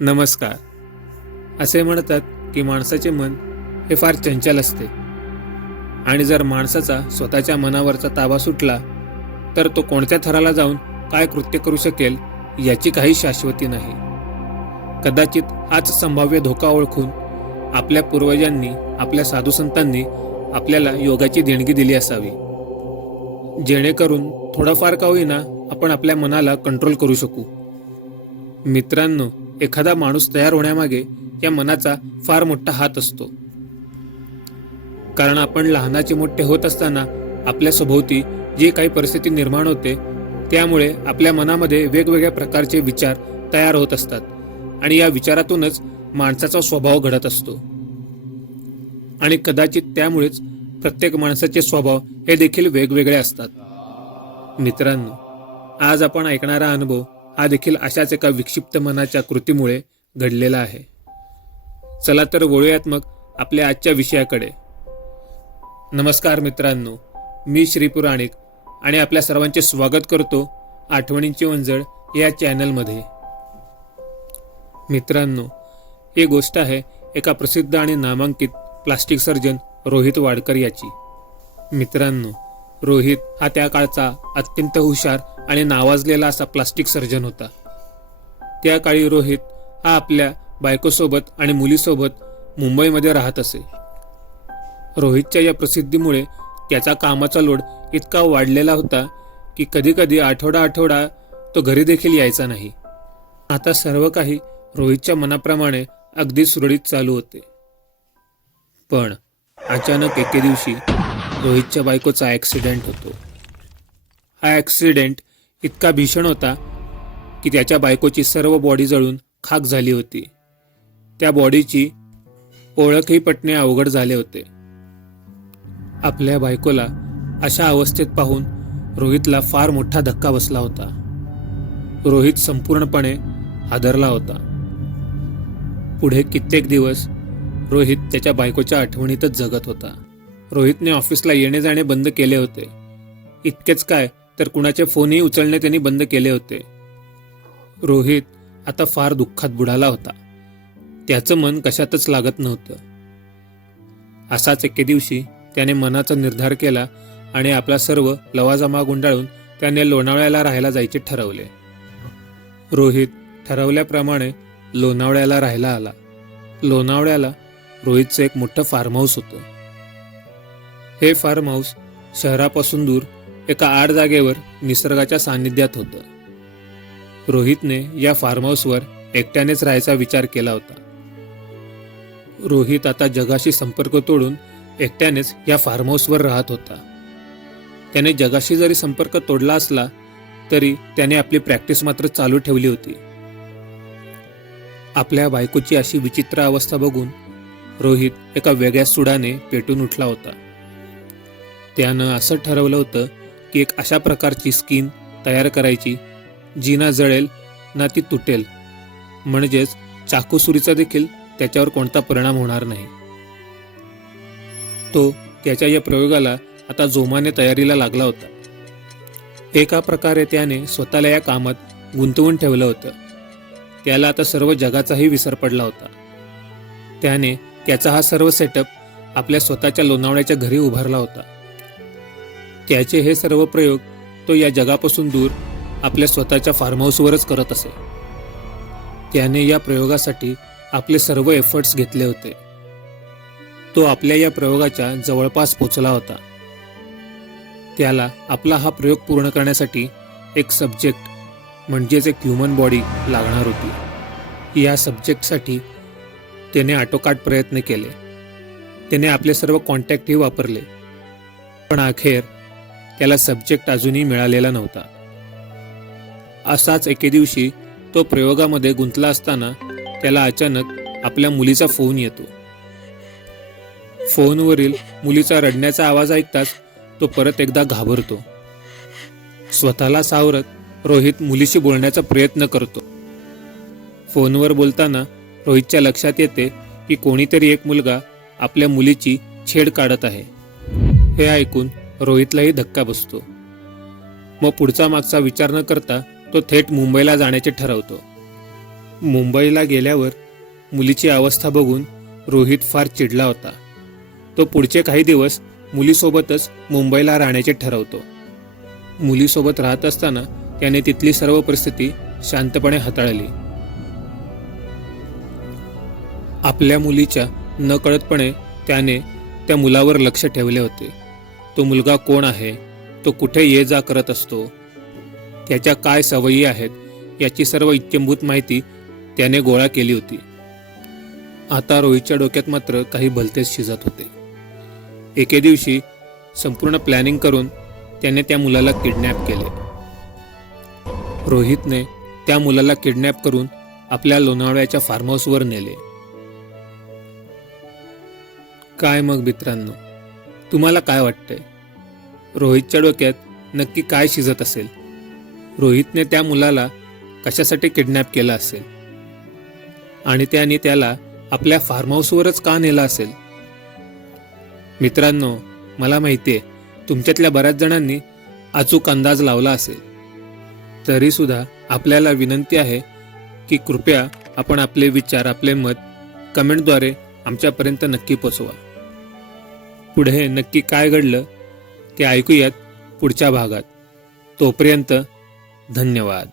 नमस्कार. असे म्हणतात की माणसाचे मन हे फार चंचल असते आणि जर माणसाचा स्वतःच्या मनावरचा ताबा सुटला तर तो कोणत्या थराला जाऊन काय कृत्य करू शकेल याची काही शाश्वती नाही. कदाचित हाच संभाव्य धोका ओळखून आपल्या पूर्वजांनी, आपल्या साधुसंतांनी आपल्याला योगाची देणगी दिली असावी, जेणेकरून थोडाफार का होईना आपण आपल्या मनाला कंट्रोल करू शकू. मित्रांनो, एखादा माणूस तयार होण्यामागे या मनाचा फार मोठा हात असतो. कारण आपण लहानाचे मोठे होत असताना आपल्या सभोवती जी काही परिस्थिती निर्माण होते त्यामुळे आपल्या मनामध्ये वेगवेगळ्या प्रकारचे विचार तयार होत असतात आणि या विचारातूनच माणसाचा स्वभाव घडत असतो. आणि कदाचित त्यामुळेच प्रत्येक माणसाचे स्वभाव हे देखील वेगवेगळे असतात. मित्रांनो, आज आपण ऐकणारा अनुभव हा देखील अशाच एका विक्षिप्त मनाच्या कृतीमुळे घडलेला आहे. चला तर वळूयात मग आपल्या आजच्या विषयाकडे. नमस्कार मित्रांनो, मी श्री पुराणिक आणि आपल्या सर्वांचे स्वागत करतो आठवणींची वंजळ या चॅनलमध्ये. मित्रांनो, ही गोष्ट आहे एका प्रसिद्ध आणि नामांकित प्लास्टिक सर्जन रोहित वाडकर याची. मित्रांनो, रोहित हा त्या काळचा अत्यंत हुशार आणि नावाजलेला असा प्लास्टिक सर्जन होता. त्या काळी रोहित हा आपल्या बायकोसोबत आणि मुलीसोबत मुंबईमध्ये राहत असे. रोहितच्या या प्रसिद्धीमुळे त्याचा कामाचा लोड इतका वाढलेला होता की कधीकधी आठवडा तो घरी देखील यायचा नाही. आता सर्व काही रोहितच्या मनाप्रमाणे अगदी सुरळीत चालू होते. पण अचानक एके दिवशी रोहितच्या बायकोचा ॲक्सिडेंट होतो. हा ॲक्सिडेंट इतका भीषण होता की त्याच्या बायकोची सर्व बॉडी जळून खाक झाली होती. त्या बॉडीची ओळखही पटणे अवघड झाले होते. आपल्या बायकोला अशा अवस्थेत पाहून रोहितला फार मोठा धक्का बसला होता. रोहित संपूर्णपणे हादरला होता. पुढे कित्येक दिवस रोहित त्याच्या बायकोच्या आठवणीतच जगत होता. रोहितने ऑफिसला येणे जाणे बंद केले होते. इतकेच काय तर कुणाचे फोनही उचलणे त्यांनी बंद केले होते. रोहित आता फार दुःखात बुडाला होता. त्याचं मन कशातच लागत नव्हतं. असाच एके दिवशी त्याने मनाचा निर्धार केला आणि आपला सर्व लवाजमा गुंडाळून त्याने लोणावळ्याला राहायला जायचे ठरवले. रोहित ठरवल्याप्रमाणे लोणावळ्याला राहायला आला. लोणावळ्याला रोहितचं एक मोठं फार्म हाऊस होतं. हे फार्म हाऊस शहरापासून दूर एका आड जागेवर निसर्गाच्या सान्निध्यात होतं. रोहितने या फार्म हाऊसवर एकट्यानेच राहायचा विचार केला होता. रोहित आता जगाशी संपर्क तोडून एकट्यानेच या फार्म हाऊसवर राहत होता. त्याने जगाशी जरी संपर्क तोडला असला तरी त्याने आपली प्रॅक्टिस मात्र चालू ठेवली होती. आपल्या बायकोची अशी विचित्र अवस्था बघून रोहित एका वेगळ्या सुडाने पेटून उठला होता. त्यानं असं ठरवलं होतं की एक अशा प्रकारची स्किन तयार करायची जी ना जळेल ना ती तुटेल, म्हणजेच चाकू सुरीचा देखील त्याच्यावर कोणता परिणाम होणार नाही. तो त्याच्या या प्रयोगाला आता जोमाने तयारीला लागला होता. एका प्रकारे त्याने स्वतःला या कामात गुंतवून ठेवलं होतं. त्याला आता सर्व जगाचाही विसर पडला होता. त्याने त्याचा हा सर्व सेटअप आपल्या स्वतःच्या लोणावळ्याच्या घरी उभारला होता. त्याचे हे सर्व प्रयोग तो या जगापासून दूर आपल्या स्वतःच्या फार्म हाऊसवरच करत असे. त्याने या प्रयोगासाठी आपले सर्व एफर्ट्स घेतले होते. तो आपल्या या प्रयोगाच्या जवळपास पोचला होता. त्याला आपला हा प्रयोग पूर्ण करण्यासाठी एक सब्जेक्ट म्हणजेच एक ह्युमन बॉडी लागणार होती. या सब्जेक्टसाठी त्याने आटोकाट प्रयत्न केले. त्याने आपले सर्व कॉन्टॅक्टही वापरले, पण अखेर त्याला सब्जेक्ट अजूनही मिळालेला नव्हता. असाच एके दिवशी तो प्रयोगामध्ये गुंतला असताना त्याला अचानक आपल्या मुलीचा फोन येतो. फोनवरील मुलीचा रडण्याचा आवाज ऐकताच तो परत एकदा घाबरतो. स्वतःला सावरत रोहित मुलीशी बोलण्याचा प्रयत्न करतो. फोनवर बोलताना रोहितच्या लक्षात येते की कोणीतरी एक मुलगा आपल्या मुलीची छेड काढत आहे. हे ऐकून रोहितलाही धक्का बसतो. मग पुढचा मागचा विचार न करता तो थेट मुंबईला जाण्याचे ठरवतो. मुंबईला गेल्यावर मुलीची अवस्था बघून रोहित फार चिडला होता. तो पुढचे काही दिवस मुलीसोबतच मुंबईला राहण्याचे ठरवतो. मुलीसोबत राहत असताना त्याने तिथली सर्व परिस्थिती शांतपणे हाताळली. आपल्या मुलीच्या नकळतपणे त्याने त्या मुलावर लक्ष ठेवले होते. तो मुलगा कोण आहे, तो कुठे ये जा करत असतो, त्याच्या काय सवयी आहेत याची सर्व इत्यंभूत माहिती त्याने गोळा केली होती. आता रोहितच्या डोक्यात मात्र काही भलतेच शिजत होते. एके दिवशी संपूर्ण प्लॅनिंग करून त्याने त्या मुलाला किडनॅप केले. रोहितने त्या मुलाला किडनॅप करून आपल्या लोणावळ्याच्या फार्म हाऊसवर नेले. काय मग मित्रांनो, तुम्हाला काय वाटतंय? रोहितच्या डोक्यात नक्की काय शिजत असेल? रोहितने त्या मुलाला कशासाठी किडनॅप केलं असेल आणि त्याने त्याला आपल्या फार्म हाऊसवरच का नेलं असेल? मित्रांनो, मला माहिती आहे तुमच्यातल्या बऱ्याच जणांनी अचूक अंदाज लावला असेल. तरी सुद्धा आपल्याला विनंती आहे की कृपया आपण आपले विचार, आपले मत कमेंटद्वारे आमच्यापर्यंत नक्की पोचवा. पुढे नक्की काय घडलं ते ऐकूयात पुढच्या भागात. तोपर्यंत धन्यवाद.